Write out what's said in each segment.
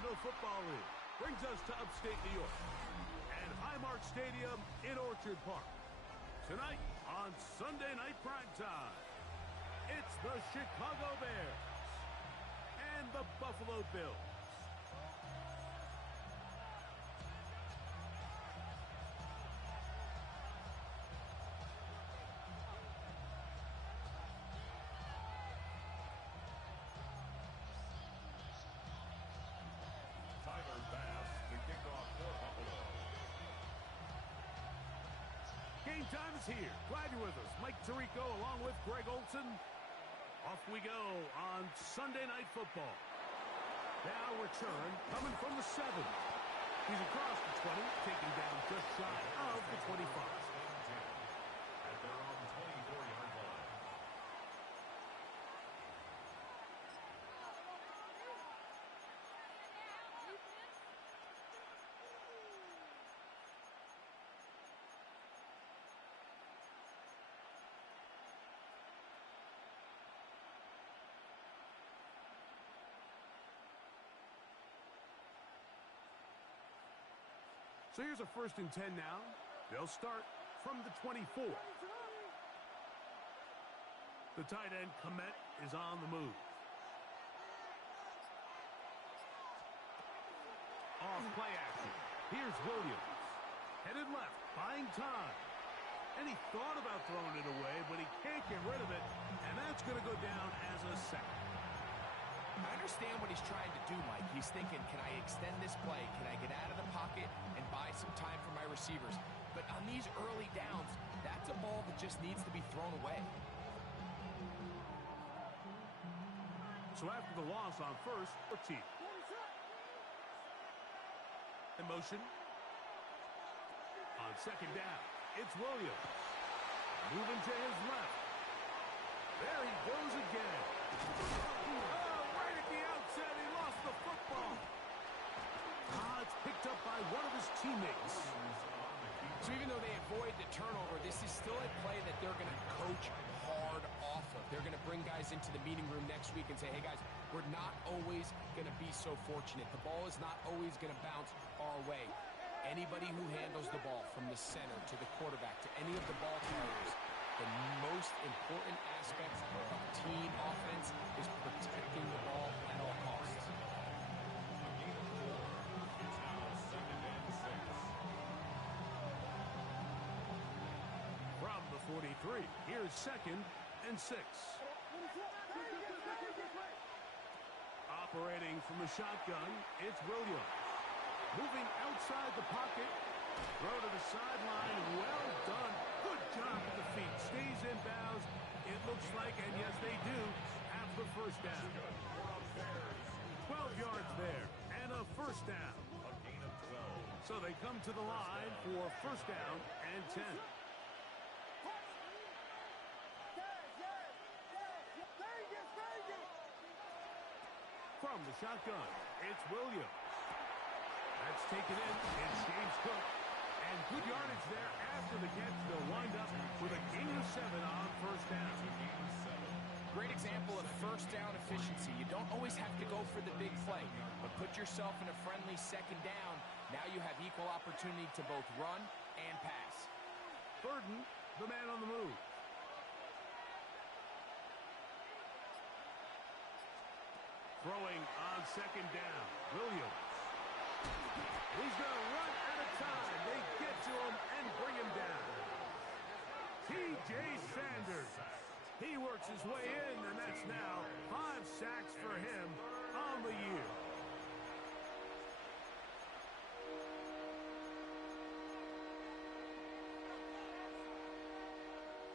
National Football League brings us to upstate New York and Highmark Stadium in Orchard Park. Tonight on Sunday Night Primetime, it's the Chicago Bears and the Buffalo Bills. Tyler Bass, the kickoff for Buffalo. Game time is here. Glad you're with us. Mike Tirico along with Greg Olson. Off we go on Sunday Night Football. Now return coming from the 7. He's across the 20, taking down just shy of the 25. At their own 24-yard line. So here's a 1st and 10 now. They'll start from the 24. The tight end, Kmet, is on the move. Off play action. Here's Williams. Headed left, buying time. And he thought about throwing it away, but he can't get rid of it. And that's going to go down as a sack. I understand what he's trying to do, Mike. He's thinking, can I extend this play? Can I get out of the pocket and buy some time for my receivers? But on these early downs, that's a ball that just needs to be thrown away. So after the loss on 1st, 14. In motion. On 2nd down, it's Williams. Moving to his left. There he goes again. Right at the outset, he lost the football. It's picked up by one of his teammates. So even though they avoid the turnover, this is still a play that they're going to coach hard off of. They're going to bring guys into the meeting room next week and say, hey, guys, we're not always going to be so fortunate. The ball is not always going to bounce our way. Anybody who handles the ball from the center to the quarterback to any of the ball carriers, the most important aspect of team offense is protecting the ball at all costs. A gain of 4. It's now 2nd and 6. From the 43, here's 2nd and 6. Operating from the shotgun, it's Williams. Moving outside the pocket. Throw to the sideline. Well done. Good job at the feet. Stays in bounds. It looks like, and yes, they do, have the 1st down. 12 yards there, and a 1st down. A gain of 12. So they come to the line for 1st down and 10. From the shotgun, it's Williams. That's taken in. It's James Cook. And good yardage there after the catch. They'll wind up with a gain of 7 on 1st down. Great example of 1st down efficiency. You don't always have to go for the big play, but put yourself in a friendly 2nd down. Now you have equal opportunity to both run and pass. Burden, the man on the move. Throwing on 2nd down. Williams. He's going to run out of time. They get to him and bring him down. T.J. Sanders. He works his way in, and that's now 5 sacks for him on the year.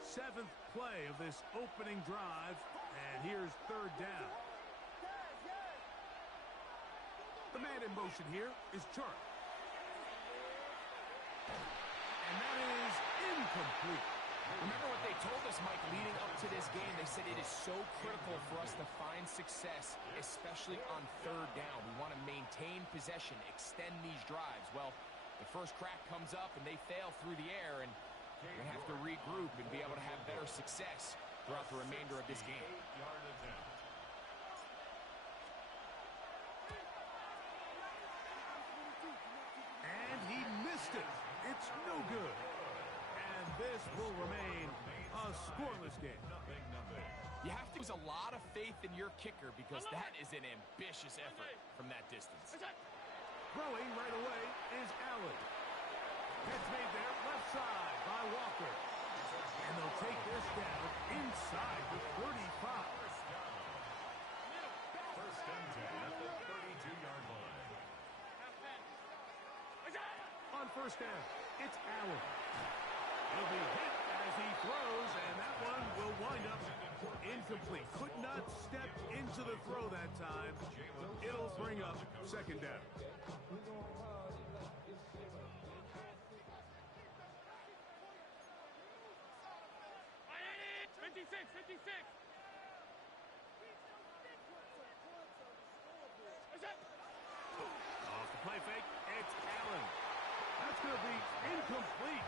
Seventh play of this opening drive, and here's 3rd down. The man in motion here is Chark. And that is incomplete. Remember what they told us, Mike, leading up to this game. They said it is so critical for us to find success, especially on 3rd down. We want to maintain possession, extend these drives. Well, the first crack comes up and they fail through the air, and we're going to have to regroup and be able to have better success throughout the remainder of this game. 8-yard attempt. no good. And this will remain a scoreless game. You have to use a lot of faith in your kicker because that is an ambitious effort from that distance. Throwing right away is Allen. Catch made there, left side by Walker. And they'll take this down inside the 35. First and 10 at the 32-yard line. On first down, it's Allen. He'll be hit as he throws, and that one will wind up incomplete. Could not step into the throw that time. It'll bring up second down. 56. Off the play fake, it's Allen. That's going to be incomplete.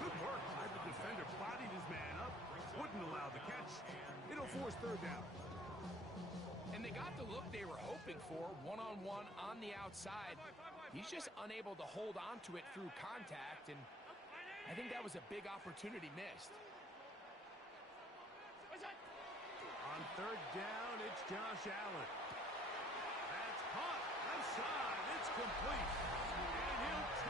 Good work by the defender. Bodied his man up. Wouldn't allow the catch. It'll force third down. And they got the look they were hoping for, one-on-one on the outside. He's just unable to hold on to it through contact, and I think that was a big opportunity missed. On third down, it's Josh Allen. That's caught. Left side. It's complete. And he'll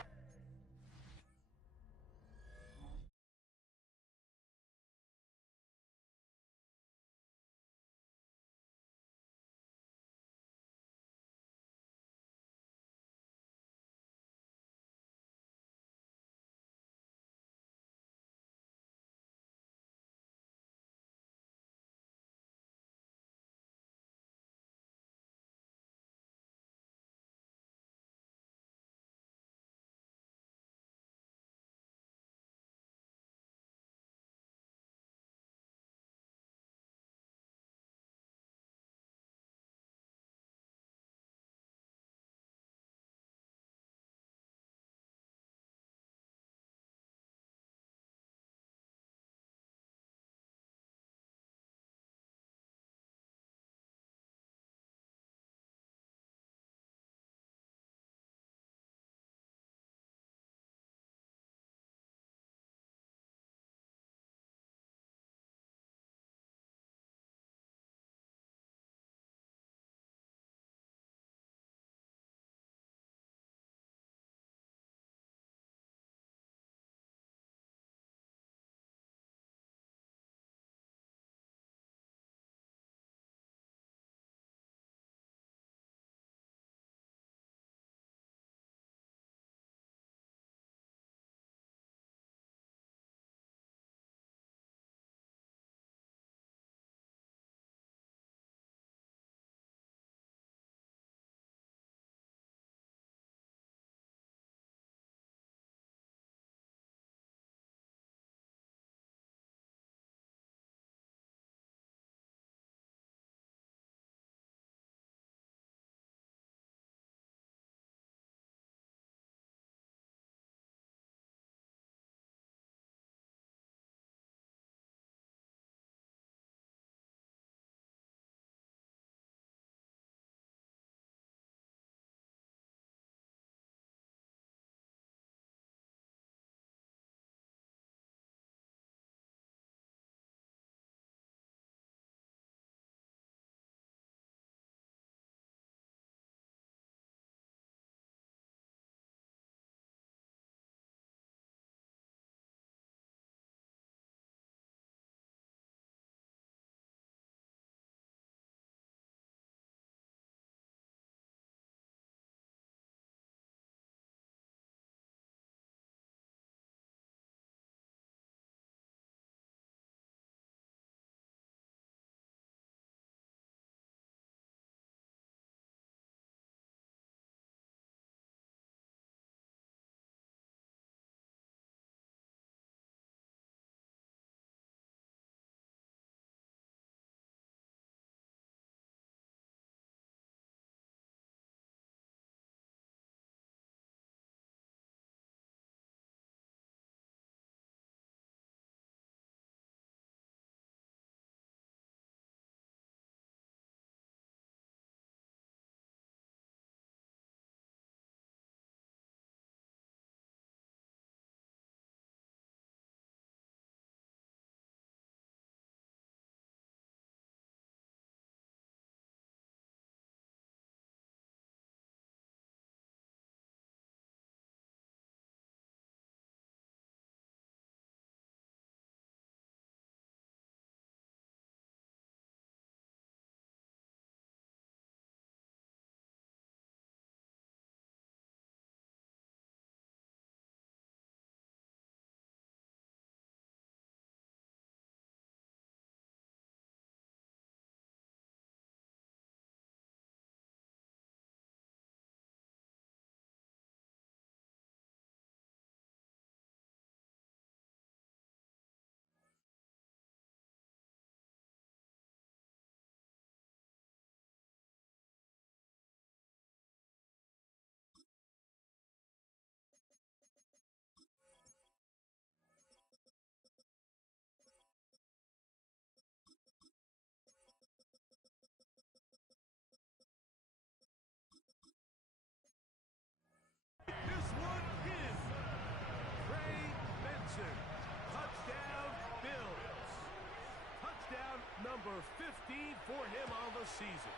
number 15 for him on the season.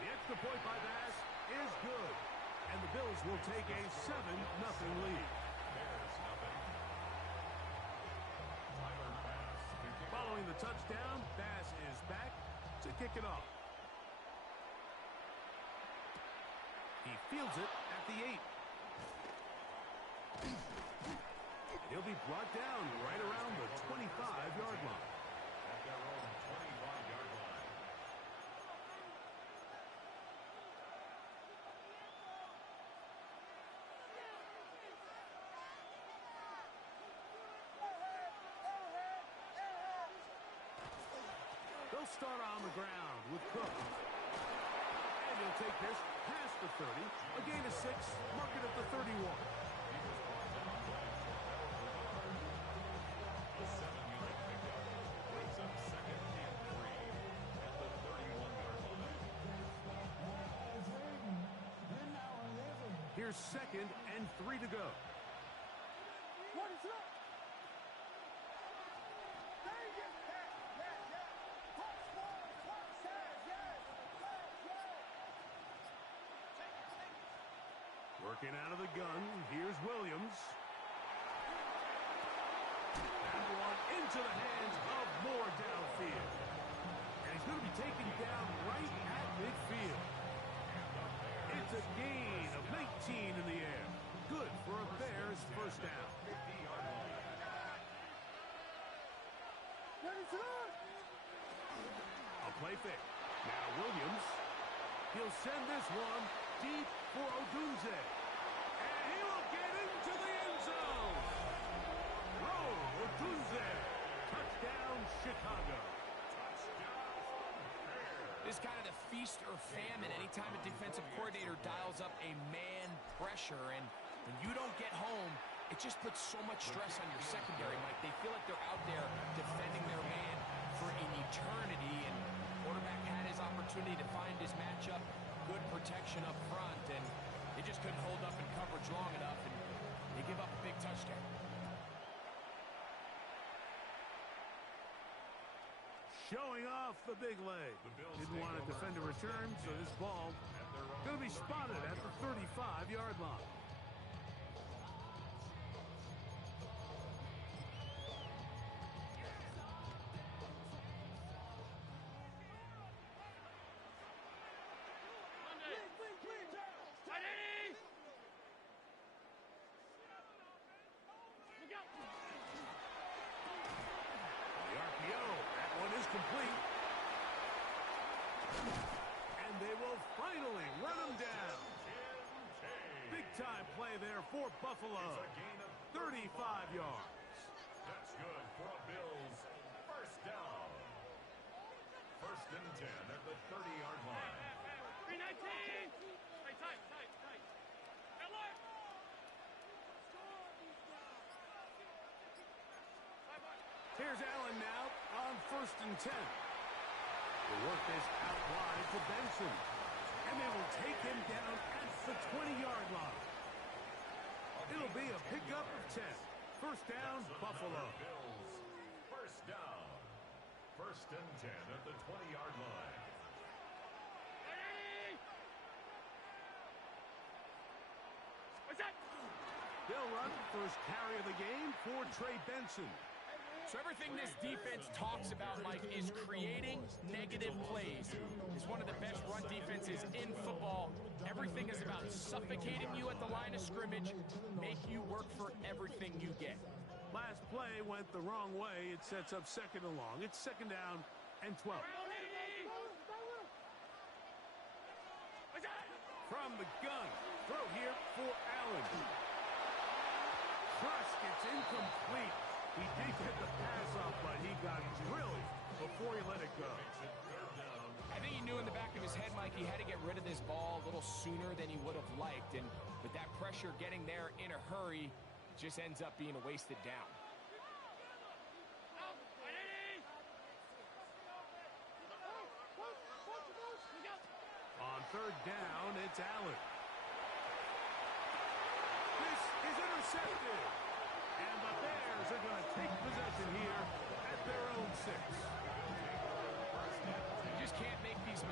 The extra point by Bass is good, and the Bills will take a 7-0 lead. Bears nothing. Tyler Bass can kick it Following the touchdown, Bass is back to kick it off. He fields it at the 8. He'll be brought down right around the 25-yard line. at their own 25-yard line. They'll start on the ground with Cook. And he'll take this past the 30. A gain of 6, mark it at the 31. A 7-yard pickup brings up 2nd and 3 at the 31-yard line. Here's 2nd and 3 to go. Working out of the gun, here's Williams. And one into the hands of Moore downfield. And he's going to be taken down right at midfield. It's a gain of 19 in the air. Good for a Bears first down. 50-yard line. A play fake. Now Williams. He'll send this one deep for Odunze. And he will get into the end zone. Odunze. Touchdown, Chicago. This is kind of the feast or famine anytime a defensive coordinator dials up a man pressure. And when you don't get home, it just puts so much stress on your secondary, Mike. They feel like they're out there defending their man for an eternity. And quarterback had his opportunity to find his matchup. Good protection up front, and they just couldn't hold up in coverage long enough, and they give up a big touchdown. Showing off the big leg. Didn't want to defend a return, so this ball going to be spotted at the 35-yard line. The RPO, that one is complete. And they will finally run him down. Big time play there for Buffalo. 35 yards. That's good for a Bills first down. 1st and 10 at the 30-yard line. 319! Tight. Good luck! Here's Allen now on 1st and 10. The work is out wide to Benson. And they will take him down at the 20-yard line. It'll be a pickup of 10. First down, Buffalo. Bills first down. 1st and 10 at the 20-yard line. What's that? They'll run first carry of the game for Trey Benson. So everything this defense talks about, Mike, is creating negative plays. It's one of the best run defenses in football. Everything is about suffocating you at the line of scrimmage, make you work for everything you get. Last play went the wrong way. It sets up 2nd and long. It's 2nd down and 12. From the gun, throw here for Allen. Crush gets incomplete. He did get the pass off, but he got drilled before he let it go. I think he knew in the back of his head, Mike, he had to get rid of this ball a little sooner than he would have liked. And with that pressure getting there in a hurry, it just ends up being a wasted down. On 3rd down, it's Allen. This is intercepted. And the Bears are going to take possession here at their own 6.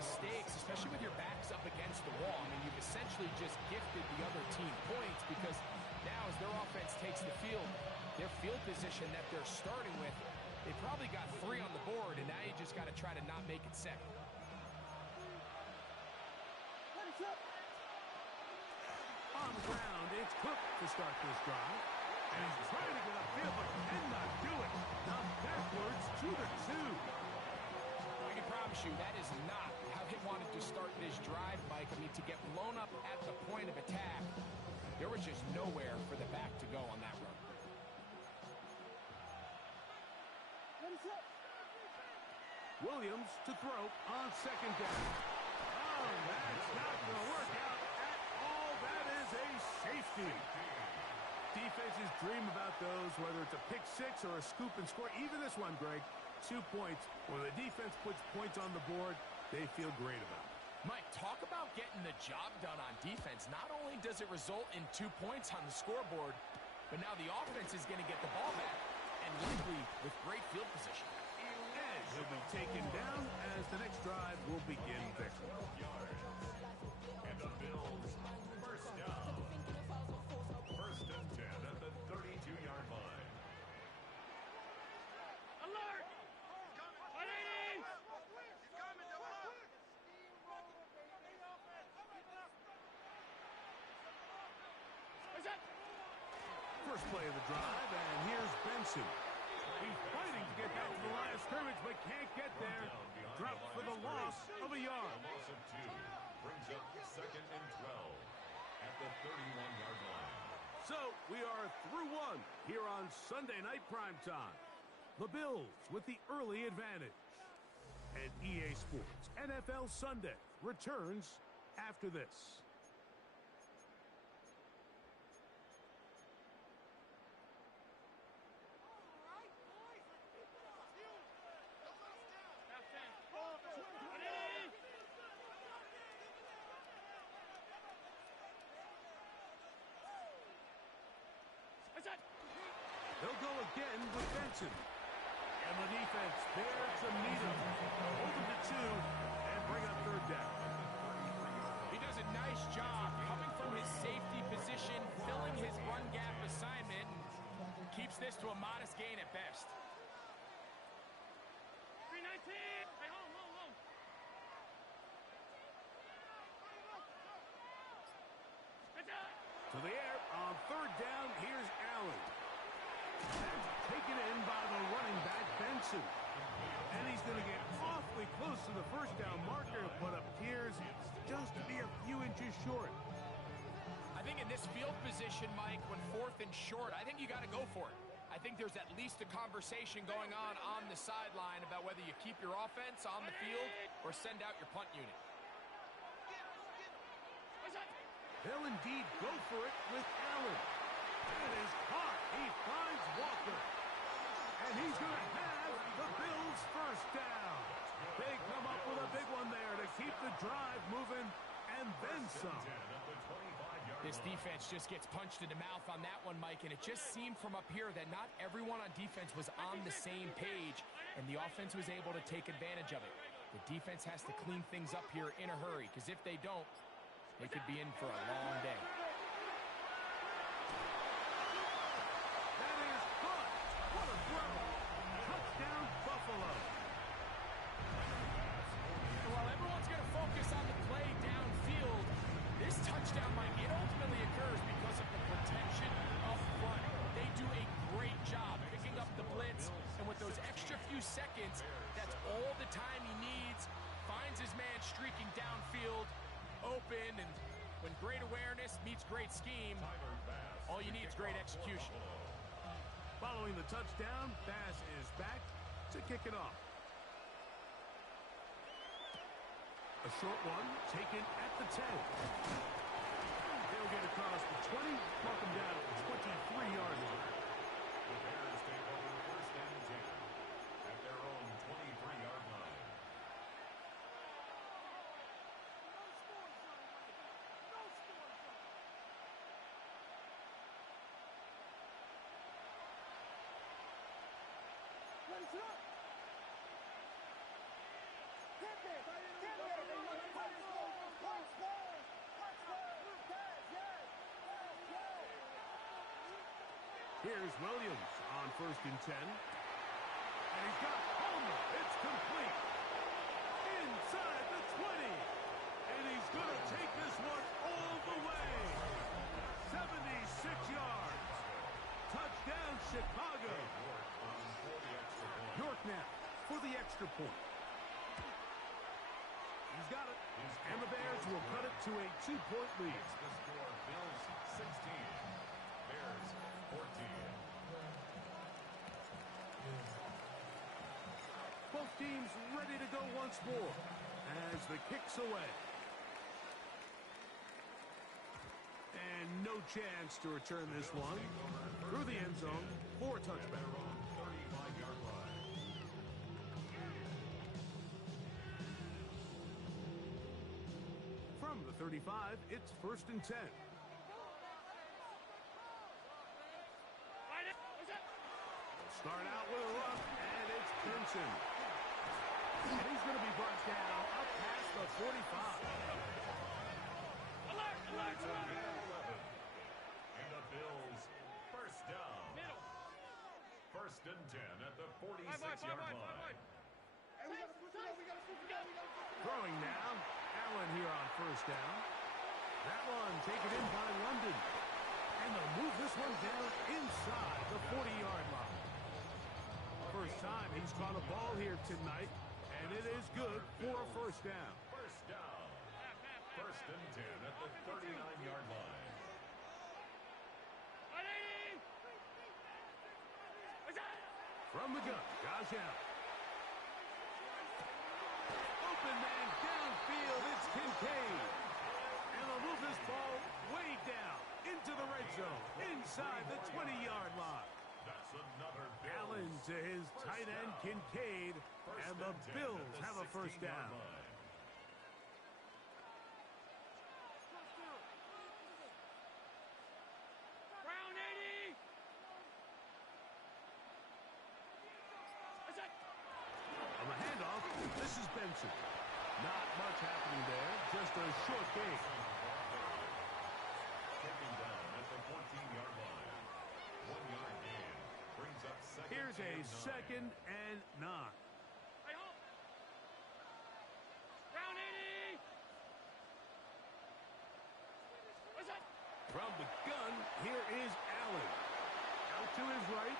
mistakes, especially with your backs up against the wall. I mean, you've essentially just gifted the other team points because now as their offense takes the field, their field position that they're starting with, they probably got 3 on the board, and now you just got to try to not make it 7. On the ground, it's Cook to start this drive. And he's trying to get upfield, but cannot do it. Now backwards to the 2. I can promise you that is not how they wanted to start this drive, Mike. I mean, to get blown up at the point of attack, there was just nowhere for the back to go on that run. Williams to throw on second down. Oh, that's not going to work out at all. That is a safety. Defenses dream about those, whether it's a pick 6 or a scoop and score. Even this one, Greg, 2 points. When the defense puts points on the board, they feel great about it. Mike, talk about getting the job done on defense. Not only does it result in 2 points on the scoreboard, but now the offense is going to get the ball back, and likely with great field position. And he'll be taken down as the next drive will begin victory. And the Bills, first down. First and 10 at the 32-yard line. Alert! 180! What's that? First play of the drive, and here's Benson. He's fighting to get back to the line of scrimmage, but can't get there. Dropped for the loss of a yard. A loss of 2 brings up second and 12 at the 31-yard line. So we are through 1 here on Sunday Night Primetime. The Bills with the early advantage. And EA Sports NFL Sunday returns after this. Half 10. 180! What's that? They'll go again with Benson. And the defense there to meet him. Hold him to 2 and bring up third down. He does a nice job coming from his safety position, filling his run gap assignment, and keeps this to a modest gain at best. 319! Hey, hold. What's that? To the air on third down. Here's Allen. That's taken in by the running back, Benson. And he's going to get awfully close to the first down marker, but appears just to be a few inches short. I think in this field position, Mike, when 4th and short, I think you got to go for it. I think there's at least a conversation going on the sideline about whether you keep your offense on the field or send out your punt unit. What's that? They'll indeed go for it with Allen. That is caught. He finds Walker. And he's going to have the Bills first down. They come up with a big one there to keep the drive moving, and then some. This defense just gets punched in the mouth on that one, Mike, and it just seemed from up here that not everyone on defense was on the same page, and the offense was able to take advantage of it. The defense has to clean things up here in a hurry, because if they don't, they could be in for a long day. That is caught. What a throw. Touchdown, Buffalo. While everyone's going to focus on the play downfield, this touchdown, Mike, it ultimately occurs because of the protection up front. They do a great job picking up the blitz, and with those extra few seconds, that's all the time he needs. Finds his man streaking downfield, open, and when great awareness meets great scheme, all you need is great execution. Following the touchdown, Bass is back to kick it off. A short one taken at the 10. They'll get across the 20, mark them down at the 23-yard line. The Bears take over first and 10 at their own 23-yard line. Get there! Here's Williams on 1st and 10. And he's got Homer. It's complete. Inside the 20. And he's going to take this one all the way. 76 yards. Touchdown, Chicago. York now for the extra point. He's got it. And the Bears will cut it to a 2-point lead. The score, Bills 16, Bears 14. Both teams ready to go once more as the kick's away. And no chance to return this one through the end zone for a touchback. 35-yard line. From the 35, it's 1st and 10. Start out with a run, and it's Benson. And he's going to be brought down up past the 45. Alert! Alert! It's a Alert! near 11. And the Bills first down. Middle. 1st and 10 at the 46-yard Five. line. Throwing now. Allen here on 1st down. That one taken in by London. And they'll move this one down inside the 40-yard line. First time he's caught a ball here tonight, and it is good for a 1st down. First down. 1st and 10 at the 39-yard line. 180. From the gun, Josh Allen. Open man downfield, it's Kincaid. And they'll move this ball way down into the red zone, inside the 20-yard line. That's another Bills. Allen to his tight end, Kincaid, and the Bills have a 1st down. Brown 80. On the handoff, this is Benson. Not much happening there, just a short gain. Taken down at the 14-yard line. 1-yard gain brings up second. Here's a and 9. 2nd and 9. Right home. Brown 80. From the gun, here is Allen. Out to his right.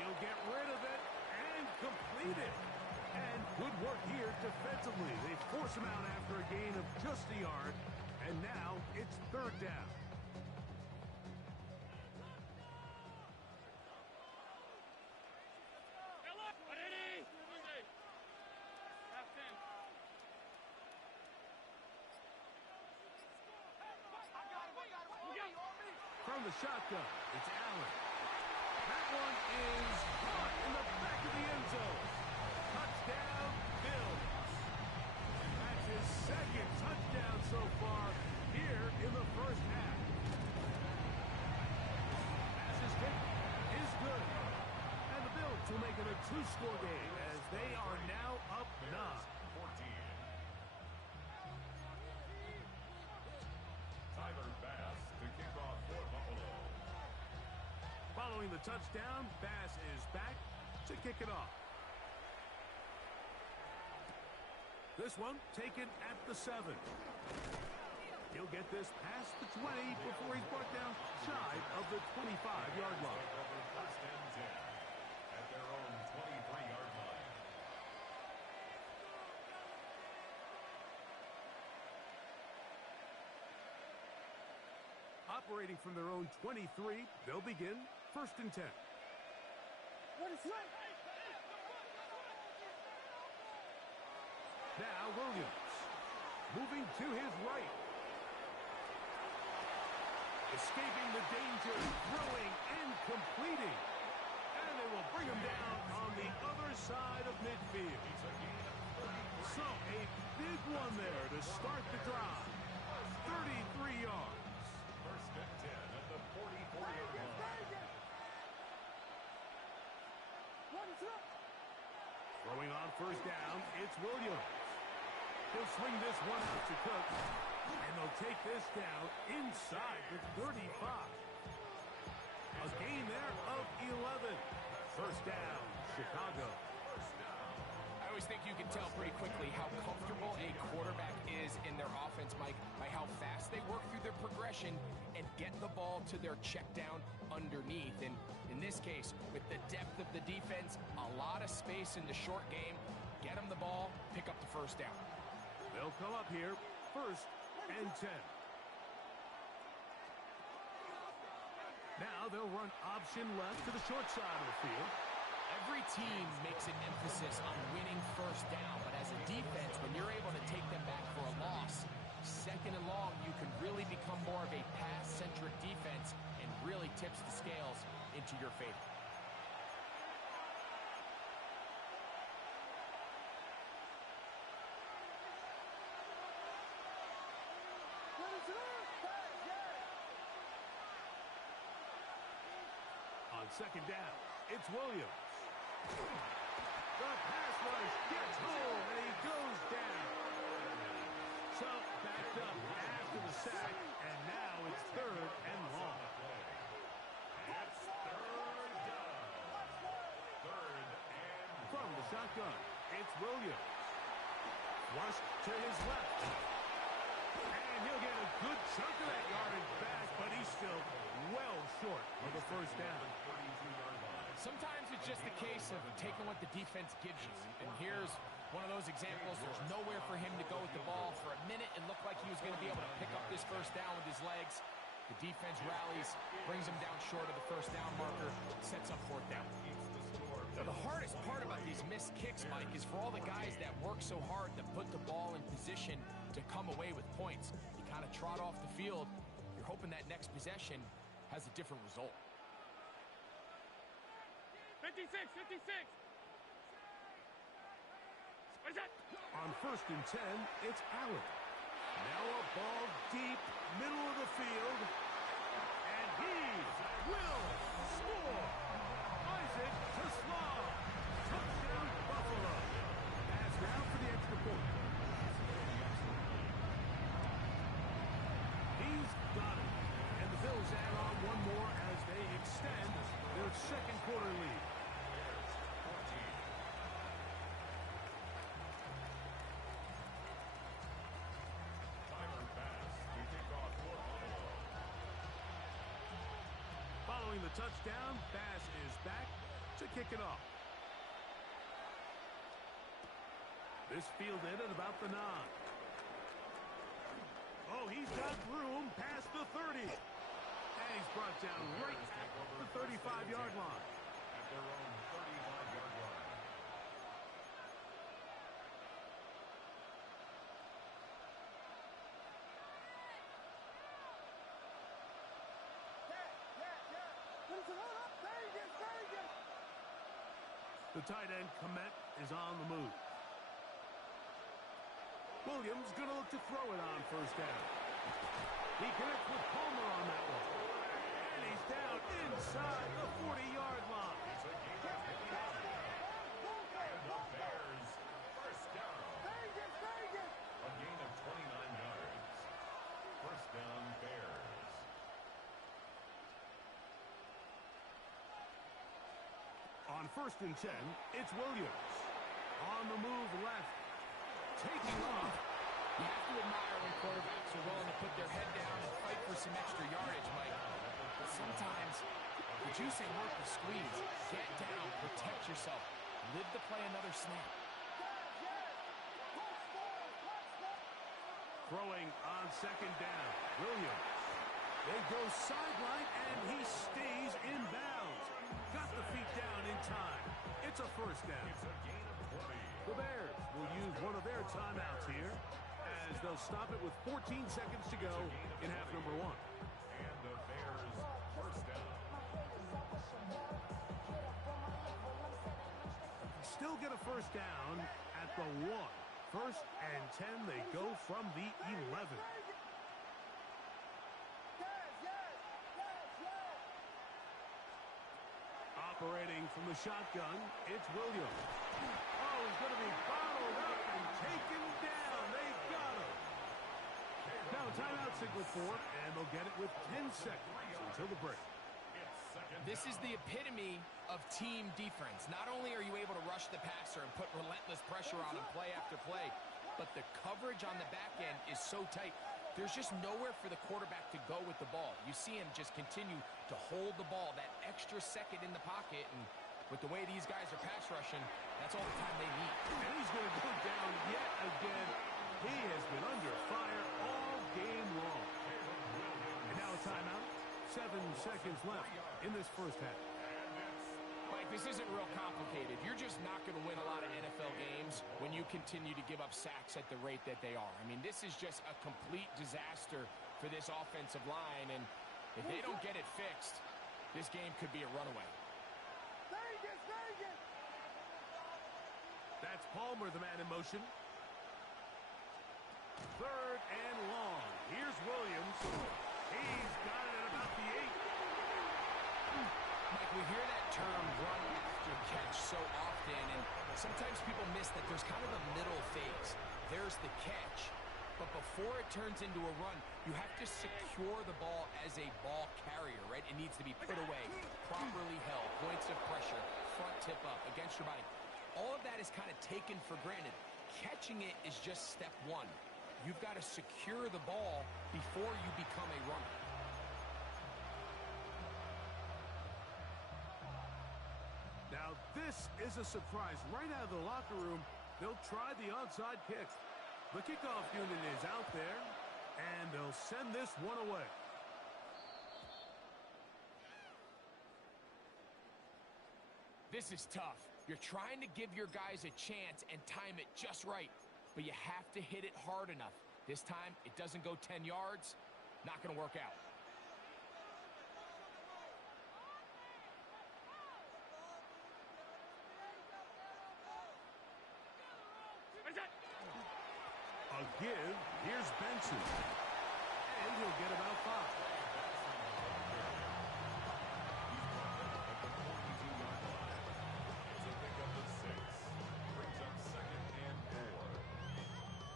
He'll get rid of it and complete it. And good work here defensively. They force him out after a gain of just a yard. And now it's 3rd down. From the shotgun, it's Allen. That one is caught in the back of the end zone. Touchdown, Bills. That's his 2nd touchdown so far here in the 1st half. Pass is kick is good. And the Bills will make it a 2-score game as they are now up 9. 14. Tyler Bass to kick off for Buffalo. Following the touchdown, Bass is back to kick it off. This one taken at the 7. He'll get this past the 20 before he's brought down shy of the 25-yard line. Over 1st and 10 at their own 23-yard line. Operating from their own 23, they'll begin 1st and 10. Now Williams, moving to his right. Escaping the danger, throwing and completing. And they will bring him down on the other side of midfield. So a big one there to start the drive. 33 yards. 1st and 10 at the 44-yard line. Throwing on 1st down, it's Williams. He'll swing this one out to Cook. And they'll take this down inside the 35. A gain there of 11. First down, Chicago. I always think you can tell pretty quickly how comfortable a quarterback is in their offense, Mike, by how fast they work through their progression and get the ball to their check down underneath. And in this case, with the depth of the defense, a lot of space in the short game, get them the ball, pick up the first down. They'll come up here, first and 10. Now they'll run option left to the short side of the field. Every team makes an emphasis on winning first down, but as a defense, when you're able to take them back for a loss, second and long, you can really become more of a pass-centric defense and really tips the scales into your favor. On second down, it's Williams. The pass rush gets home, and he goes down. So, backed up after the sack, and now it's third and long. It's third down. Third and From the shotgun, it's Williams. Flush to his left. And he'll get a good chunk of that yardage back, but he's still well short of the first down. Sometimes it's just a case of taking what the defense gives you. And here's one of those examples. There's nowhere for him to go with the ball. For a minute, it looked like he was going to be able to pick up this first down with his legs. The defense rallies, brings him down short of the first down marker, sets up fourth down. Now, the hardest part about these missed kicks, Mike, is for all the guys that work so hard to put the ball in position to come away with points. You kind of trot off the field. You're hoping that next possession has a different result. 56, 56. What is that? On first and 10, it's Allen. Now a ball deep, middle of the field. And he will score. Isaac Tesla. Touchdown, Buffalo. Pass down for the extra point. He's got it. And the Bills add on one more as they extend their second quarter lead. Following the touchdown, Bass is back to kick it off. This fielded at about the 9. Oh, he's got room past the 30. And he's brought down right at the 35-yard line. at their own 35-yard line. The tight end, Komet, is on the move. Williams going to look to throw it on first down. He connects with Palmer on that one. And he's down inside the 40-yard line. It's a gain of 29. And the Bears first down. A gain of 29 yards. First down, Bears. On first and 10, it's Williams. On the move left. Taking off. You have to admire when quarterbacks are willing to put their head down and fight for some extra yardage, Mike. But sometimes the juice ain't worth the squeeze. Get down, protect yourself, live to play another snap. Throwing on second down. Williams. They go sideline, and he stays in bounds. Got the feet down in time. It's a first down. It's a gain of 20. The Bears will use one of their timeouts here as they'll stop it with 14 seconds to go in half number 1. And the Bears first down. Still get a first down at the 1. First and 10, they go from the 11. Operating from the shotgun, it's Williams. Oh, he's going to be bottled up. And taken down. They got him. Now timeout signal for, and they'll get it with 10 seconds until the break. This is the epitome of team defense. Not only are you able to rush the passer and put relentless pressure on him play after play, but the coverage on the back end is so tight. There's just nowhere for the quarterback to go with the ball. You see him just continue to hold the ball that extra second in the pocket, and with the way these guys are pass rushing, that's all the time they need. And he's going to go down yet again. He has been under fire all game long. And now a timeout. 7 seconds left in this first half. Mike, this isn't real complicated. You're just not going to win a lot of NFL games when you continue to give up sacks at the rate that they are. I mean, this is just a complete disaster for this offensive line, and if they don't get it fixed, this game could be a runaway. That's Palmer, the man in motion. 3rd and long. Here's Williams. He's got it at about the 8. Mike, we hear that term run after catch so often, and sometimes people miss that there's kind of a middle phase. There's the catch, but before it turns into a run, you have to secure the ball as a ball carrier, right? It needs to be put away, properly held, points of pressure, front tip up, against your body. All of that is kind of taken for granted. Catching it is just step one. You've got to secure the ball before you become a runner. Now, this is a surprise. Right out of the locker room, they'll try the onside kick. The kickoff unit is out there, and they'll send this one away. This is tough. You're trying to give your guys a chance and time it just right, but you have to hit it hard enough. This time, it doesn't go 10 yards. Not going to work out. A give. Here's Benson. And he'll get about 5.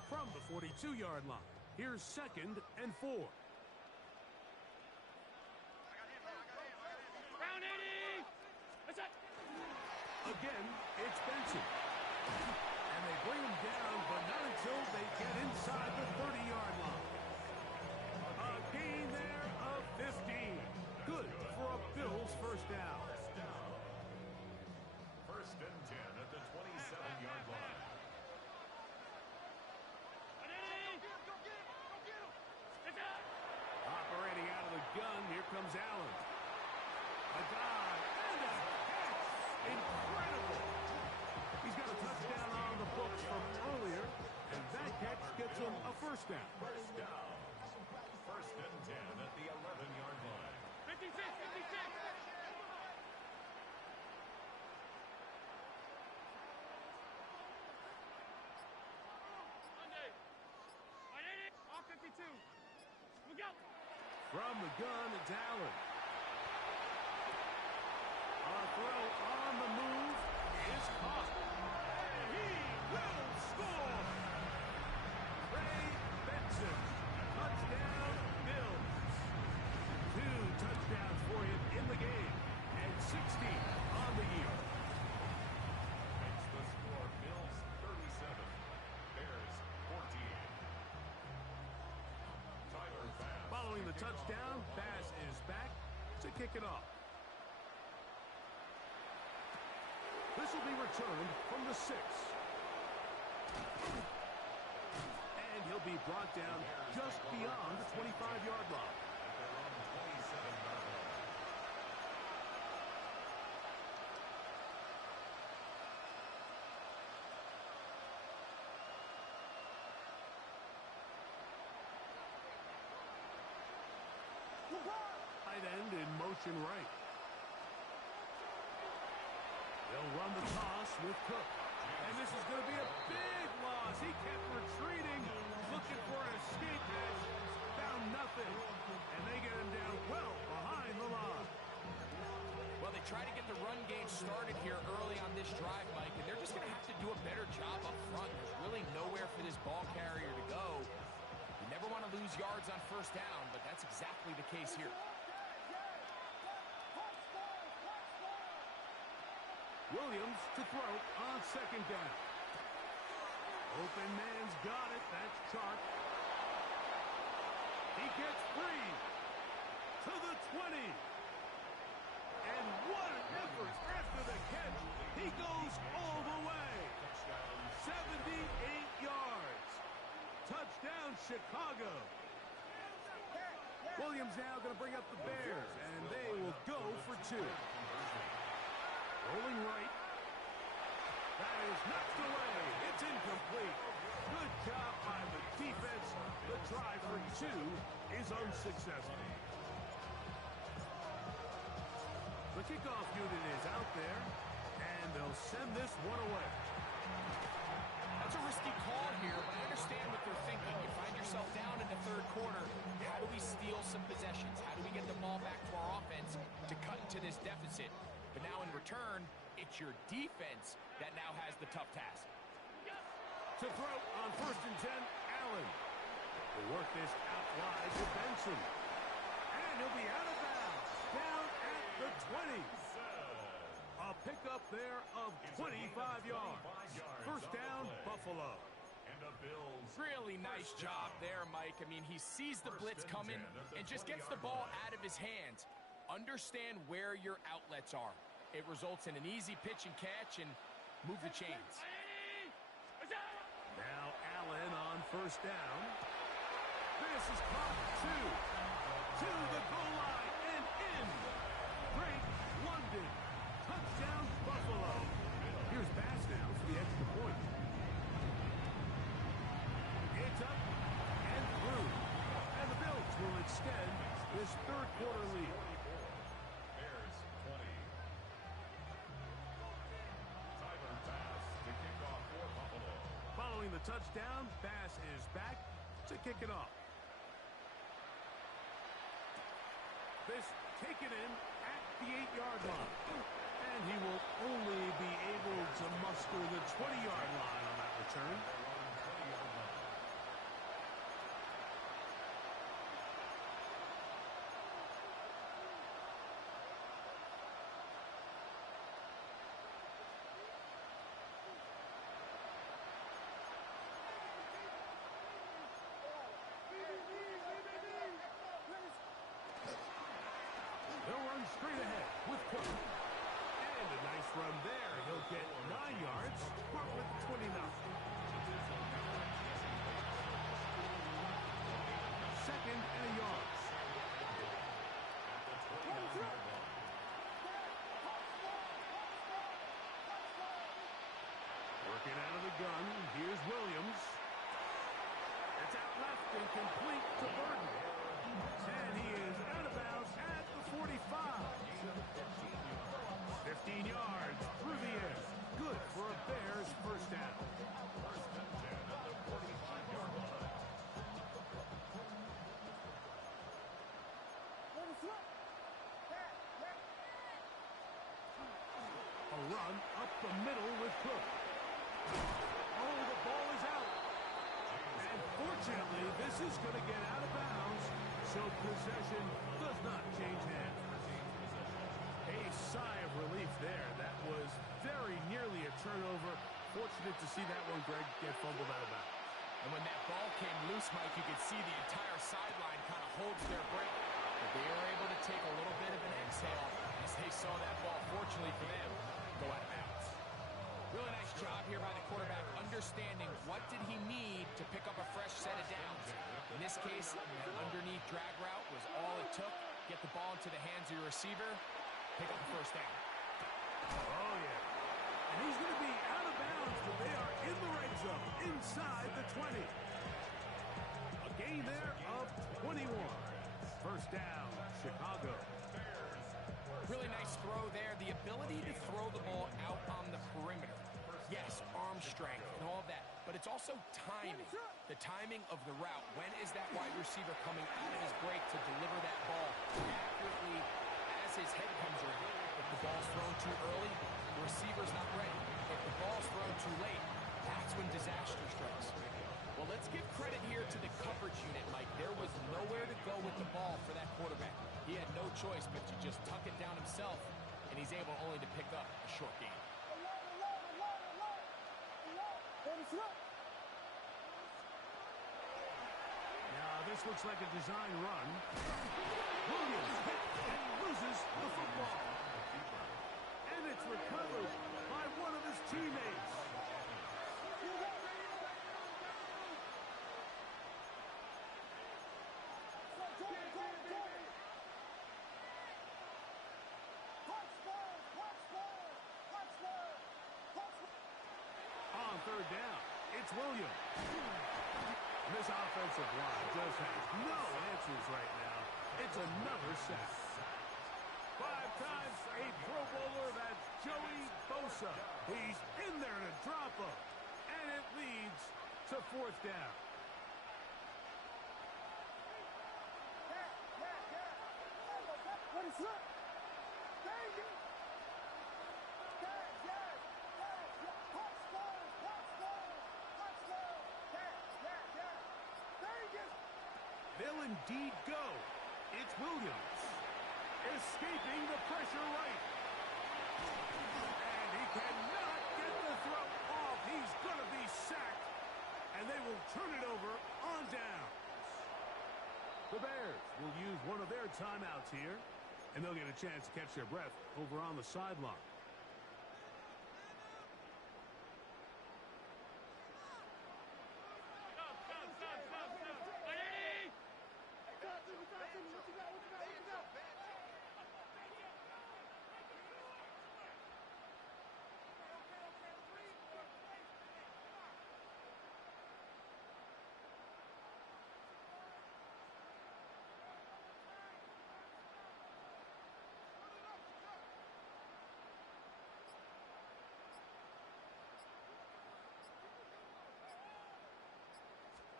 From the 42-yard line, here's 2nd and 4. Round 80! That's it! Again, it's Benson. And they bring him down, but not until they get inside the 30-yard line. A gain there of 15. Good for a Bills first down. First and 10 at the 27-yard line. Operating out of the gun, here comes Allen. A dive and a catch. Incredible. He's got a touchdown on the books from earlier, and that catch gets him a first down. First down. First and 10 at the 11-yard line. 56, 56! Monday. 180, off 52. Look out! From the gun, it's Allen. A throw on the move is caught. And he will score. Trey Benson. Touchdown, Bills. 2 touchdowns for him in the game. And 60 on the year. Makes the score Bills 37, Bears 14. Tyler Bass. Following the touchdown, Bass is back to kick it off. This will be returned from the 6. And he'll be brought down just beyond the 25-yard line. At their own 27-yard line. Tight end in motion right. They'll run the toss with Cook. And this is going to be a big loss. He kept retreating, looking for an escape hatch. Found nothing. And they get him down well behind the line. Well, they try to get the run game started here early on this drive, Mike, and they're just going to have to do a better job up front. There's really nowhere for this ball carrier to go. You never want to lose yards on first down, but that's exactly the case here. Williams to throw on second down. Open man's got it. That's Chark. He gets free to the 20. And what an effort after the catch. He goes all the way. 78 yards. Touchdown, Chicago. Williams now going to bring up the Bears, and they will go for two. Rolling right. That is knocked away. It's incomplete. Good job by the defense. The drive for two is unsuccessful. The kickoff unit is out there, and they'll send this one away. That's a risky call here, but I understand what they're thinking. You find yourself down in the third quarter. How do we steal some possessions? How do we get the ball back to our offense to cut into this deficit? But now in return, it's your defense that now has the tough task. To throw on 1st and 10, Allen. Will work this out wide to Benson. And he'll be out of bounds. Down at the 20. A pickup there of 25 yards. First down, Buffalo. Really nice job there, Mike. I mean, he sees the blitz coming and just gets the ball out of his hands. Understand where your outlets are. It results in an easy pitch and catch and move the chains. Now Allen on first down. This is caught two. To the goal line and in. Drake London. Touchdown Buffalo. Here's Bass now for the extra point. It's up and through. And the Bills will extend this third quarter lead. Bears 20. Tyler Bass to kick off for Buffalo. Following the touchdown, Bass is back to kick it off. This taken in at the 8-yard line. And he will only be able to muster the 20-yard line on that return. They'll run straight ahead with Cook. And a nice run there. He'll get 9 yards. Cook with 29. Second and a yard. Working out of the gun. Here's Williams. It's out left and complete to Burton. And he is out of bounds at the 45. 15 yards through the air. Good for a Bears first down. A run up the middle with Cook. Oh, the ball is out. And fortunately, this is going to get out of bounds, so possession does not change hands. A sigh of relief there. That was very nearly a turnover. Fortunate to see that one, Greg, get fumbled out of bounds. And when that ball came loose, Mike, you could see the entire sideline kind of holds their breath. But they were able to take a little bit of an exhale as they saw that ball, fortunately for them, go out of bounds. Really nice job here by the quarterback, understanding what did he need to pick up a fresh set of downs. In this case, that underneath drag route was all it took. Get the ball into the hands of your receiver, pick up the first down. Oh, yeah. And he's going to be out of bounds, but they are in the red zone, inside the 20. A gain there of 21. First down, Chicago. Really nice throw there. The ability to throw the ball out on the perimeter. Yes, arm strength and all of that, but it's also timing. The timing of the route. When is that wide receiver coming out of his break to deliver that ball accurately as his head comes around? If the ball's thrown too early, the receiver's not ready. If the ball's thrown too late, that's when disaster strikes. Well, let's give credit here to the coverage unit, Mike. There was nowhere to go with the ball for that quarterback. He had no choice but to just tuck it down himself, and he's able only to pick up a short gain. Now, this looks like a design run. Williams hit and loses the football. And it's recovered by one of his teammates. On third down, it's Williams. This offensive line just has no answers right now. It's another sack. 5 times a Pro Bowler, that's Joey Bosa. He's in there to drop him. And it leads to fourth down. They'll indeed go. It's Williams. Escaping the pressure right. And he cannot get the throw off. He's going to be sacked. And they will turn it over on down. The Bears will use one of their timeouts here. And they'll get a chance to catch their breath over on the sideline.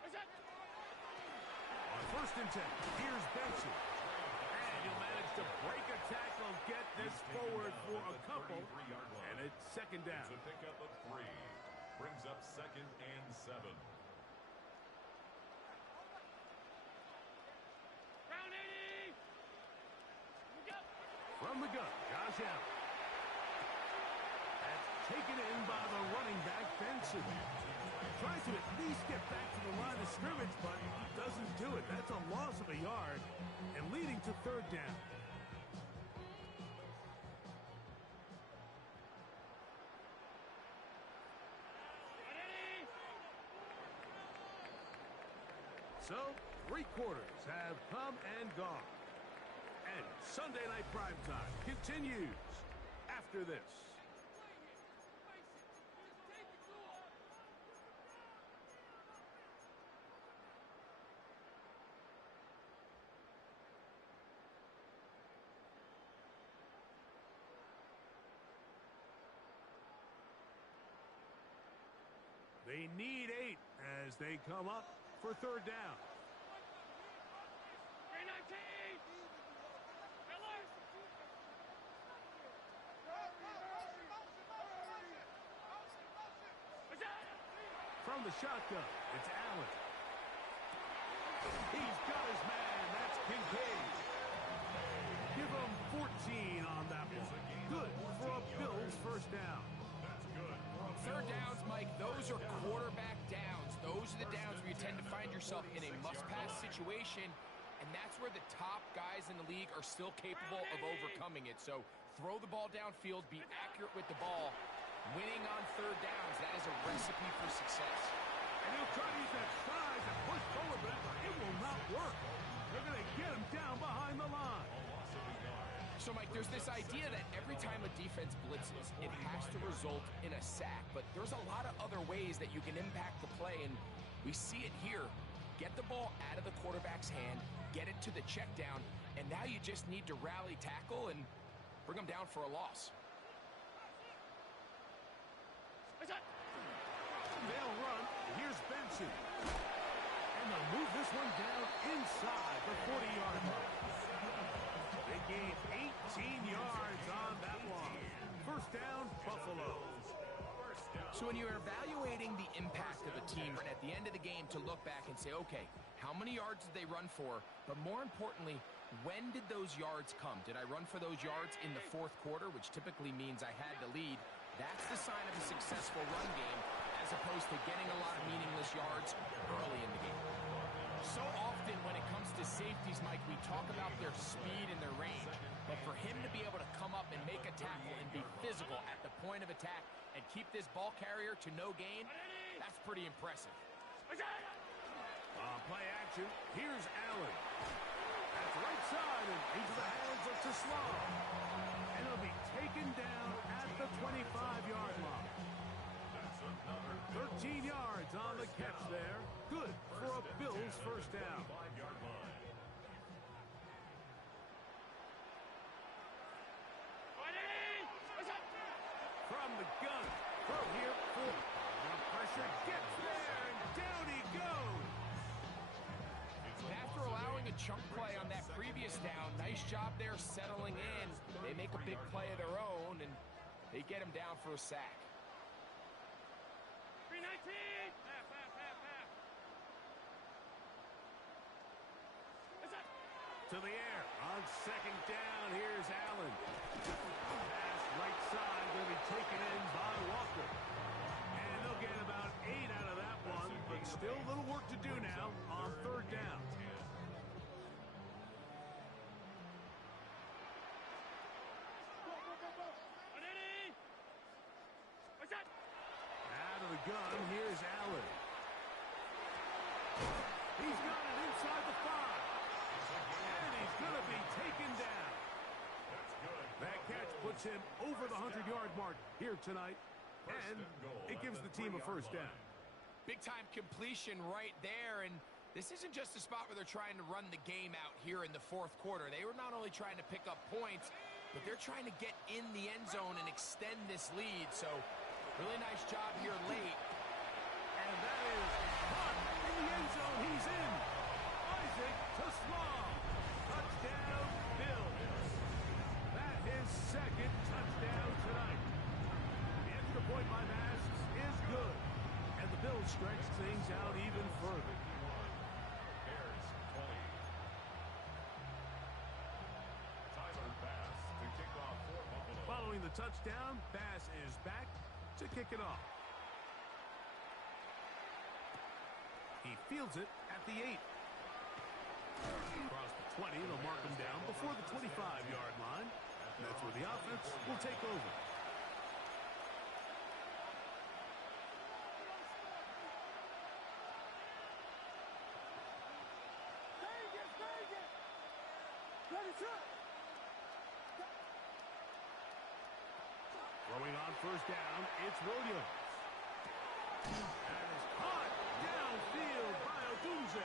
On first and 10, here's Benson. And he'll manage to break a tackle, get this forward for a couple. And it's second down. It's a pickup of 3. Brings up 2nd and 7. Round 80! From the gun, Josh Allen. That's taken in by the running back, Benson. Tries to at least get back to the line of scrimmage, but he doesn't do it. That's a loss of a yard and leading to third down. So, 3 quarters have come and gone. And Sunday Night Primetime continues after this. They need 8 as they come up for third down. From the shotgun, it's Allen. He's got his man. That's Kincaid. Give him 14 on that one. Good for a Bills first down. Third downs, Mike, those are quarterback downs. Those are the downs where you tend to find yourself in a must-pass situation, and that's where the top guys in the league are still capable of overcoming it. So throw the ball downfield, be accurate with the ball. Winning on third downs, that is a recipe for success. And he'll try to use that size and push forward, but it will not work. They're going to get him down behind the line. So, Mike, there's this idea that every time a defense blitzes, it has to result in a sack. But there's a lot of other ways that you can impact the play, and we see it here. Get the ball out of the quarterback's hand, get it to the check down, and now you just need to rally tackle and bring them down for a loss. They'll run. Here's Benson. And they'll move this one down inside the 40-yard line. They gained 18 yards on that one. So when you're evaluating the impact of a team at the end of the game to look back and say, okay, how many yards did they run for? But more importantly, when did those yards come? Did I run for those yards in the fourth quarter, which typically means I had the lead? That's the sign of a successful run game, as opposed to getting a lot of meaningless yards early in the game. So often when it comes to safeties, Mike, we talk about their speed and their range. But for him to be able to come up and make a tackle and be physical at the point of attack and keep this ball carrier to no gain, that's pretty impressive. Play action. Here's Allen. That's right side and into the hands of Teslam. And he'll be taken down at the 25-yard line. 13 yards on the catch there. Good for a Bills first down. From the gun. Throw here. Full. The pressure gets there, and down he goes. After allowing a chunk play on that previous down, nice job there settling in. They make a big play of their own, and they get him down for a sack. 319! Half. To the air. On second down, here's Allen. Pass right side will be taken in by Walker. And they'll get about 8 out of that one, but still a little work to do now on third down. Out of the gun, here's Allen. He's got it inside the 5. And he's going to be taken down. That catch puts him over the 100-yard mark here tonight. And it gives the team a first down. Big-time completion right there, and this isn't just a spot where they're trying to run the game out here in the fourth quarter. They were not only trying to pick up points, but they're trying to get in the end zone and extend this lead. So, really nice job here late. And that is caught in the end zone. He's in. Isaac Teslam. Touchdown, Bills. That his second touchdown tonight. The extra point by Masks is good. And the Bills stretch things out even further. Bears 20. Tyler Bass to kick off for Buffalo. Following the touchdown, Bass is back to kick it off. He fields it at the 8. Across the 20, they'll mark him down before the 25-yard line. And that's where the offense will take over. Throwing on first down, it's Williams. That is caught downfield by Odunze.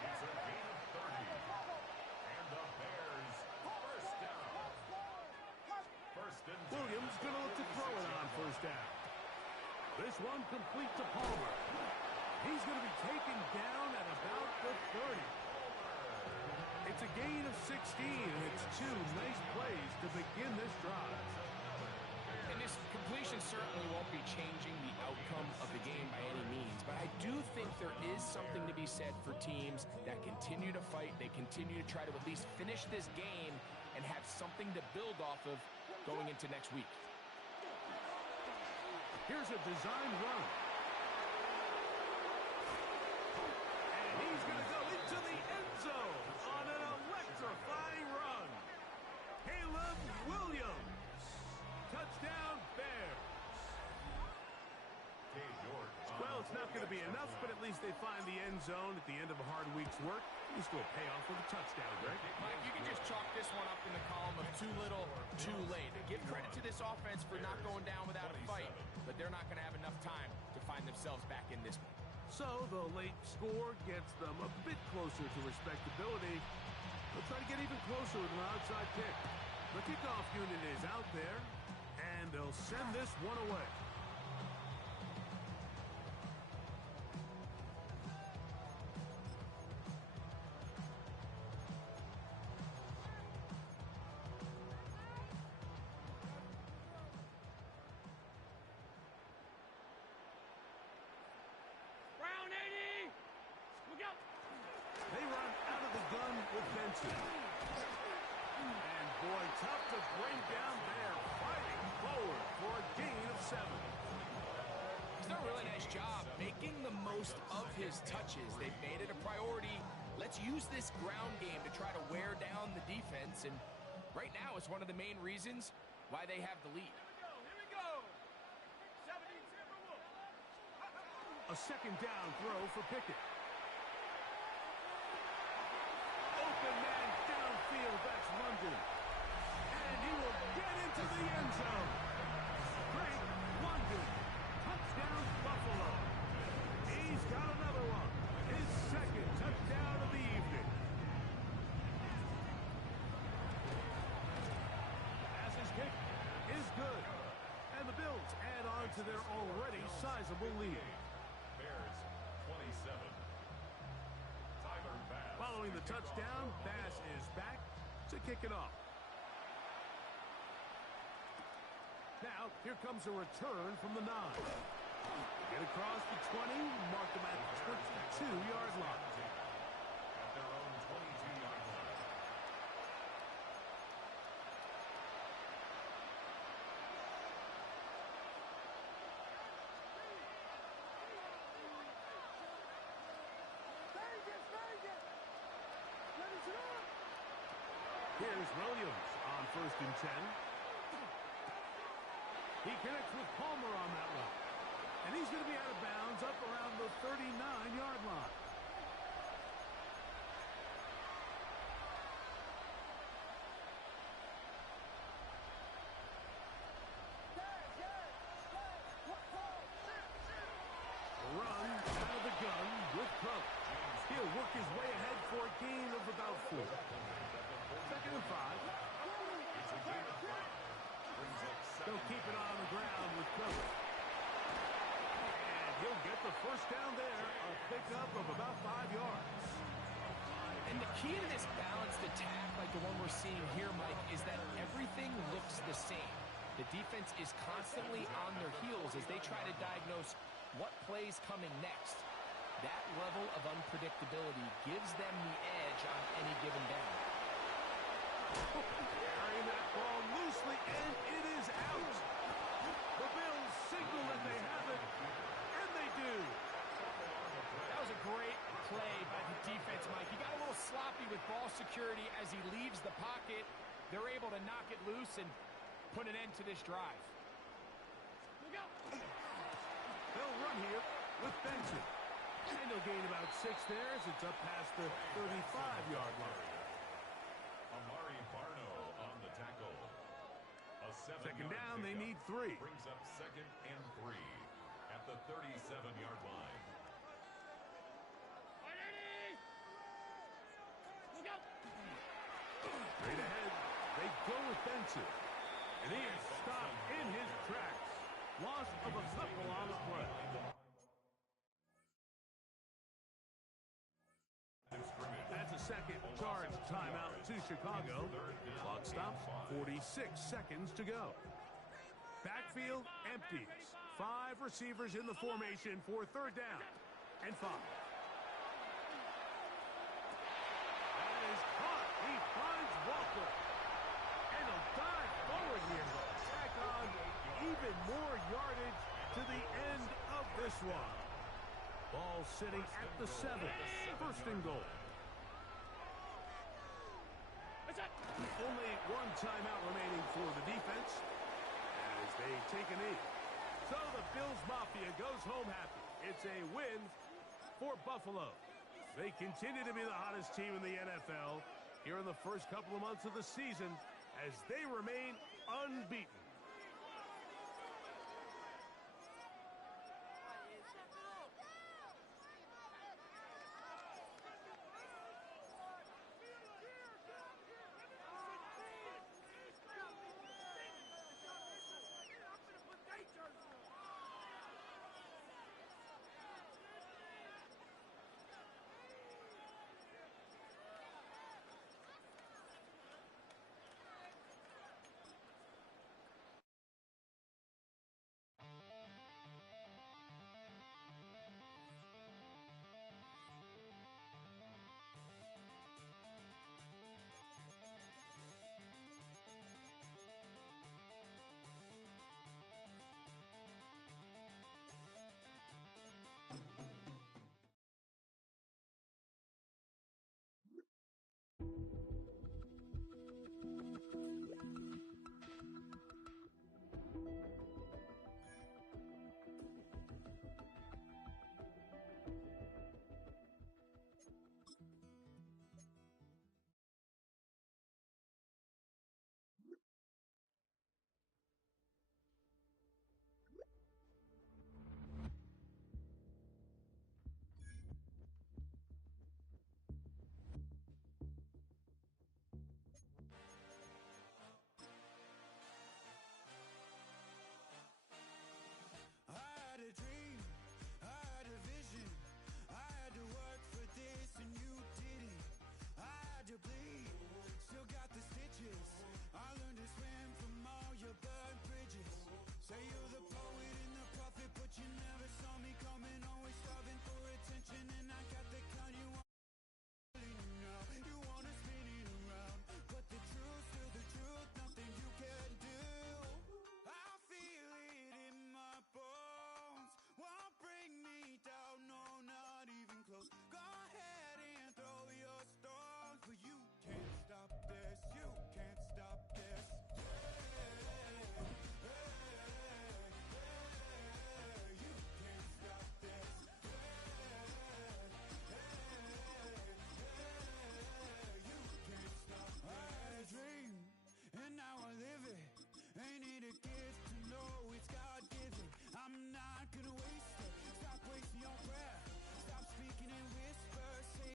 It's a gain of 30. And the Bears first down. First and 10. Williams going to look to throw it on first down. This one complete to Palmer. He's going to be taken down at about the 30. It's a gain of 16, and it's 2 nice plays to begin this drive. And this completion certainly won't be changing the outcome of the game by any means, but I do think there is something to be said for teams that continue to fight, they continue to try to at least finish this game and have something to build off of going into next week. Here's a design run. And he's going to go into the end zone on an electrifying run. Caleb Williams. Touchdown, Bears. Well, it's not going to be enough, but at least they find the end zone at the end of a hard week's work. At least will pay off with a touchdown, Greg. Mike, you can just chalk this one up in the column of too little, too late. Give credit to this offense for not going down without a fight, but they're not going to have enough time to find themselves back in this one. So the late score gets them a bit closer to respectability. They'll try to get even closer with an outside kick. The kickoff unit is out there, and they'll send this one away. Benson. And boy, tough to bring down there. Fighting forward for a gain of 7. He's done a really nice job making the most of his touches. They've made it a priority. Let's use this ground game to try to wear down the defense. And right now, it's one of the main reasons why they have the lead. Here we go. 70 Timberwolves. A second down throw for Pickett. Open man downfield, that's London. And he will get into the end zone. Drake London. Touchdown Buffalo. He's got another one. His second touchdown of the evening. Passes kick is good. And the Bills add on to their already sizable lead. Bears 27. Tyler Bass. Following the touchdown, Bass is back to kick it off. Now, here comes a return from the 9. Get across the 20, mark them at the 22-yard line. At their own 22-yard line. Here's Williams on 1st and 10. He connects with Palmer on that one. And he's going to be out of bounds up around the 39-yard line. Run out of the gun with Cook. He'll work his way ahead for a gain of about 4. 2nd and 5. They'll keep it on the ground with Cook. And he'll get the first down there, a pickup of about 5 yards. And the key to this balanced attack, like the one we're seeing here, Mike, is that everything looks the same. The defense is constantly on their heels as they try to diagnose what play's coming next. That level of unpredictability gives them the edge on any given down. Carrying that ball loosely, and it is out. The Bills signal that they have it, and they do. That was a great play by the defense, Mike. He got a little sloppy with ball security as he leaves the pocket. They're able to knock it loose and put an end to this drive. They'll run here with Benson. And they'll gain about 6 there as it's up past the 35-yard line. Amari Barno on the tackle. A 2nd down, they need 3. Brings up 2nd and 3 at the 37-yard line. Straight ahead, they go with Benson. And he is stopped in his tracks. Loss of a couple on the play. That's a second charge timeout to Chicago. Clock stops, 46 seconds to go. Backfield empties. 5 receivers in the formation for 3rd down and 5. That is caught. He finds Walker. And he'll dive forward here to tack on even more yardage to the end of this one. Ball sitting at the 7. 1st and goal. Only 1 timeout remaining for the defense as they take a knee. So the Bills Mafia goes home happy. It's a win for Buffalo. They continue to be the hottest team in the NFL here in the first couple of months of the season as they remain unbeaten.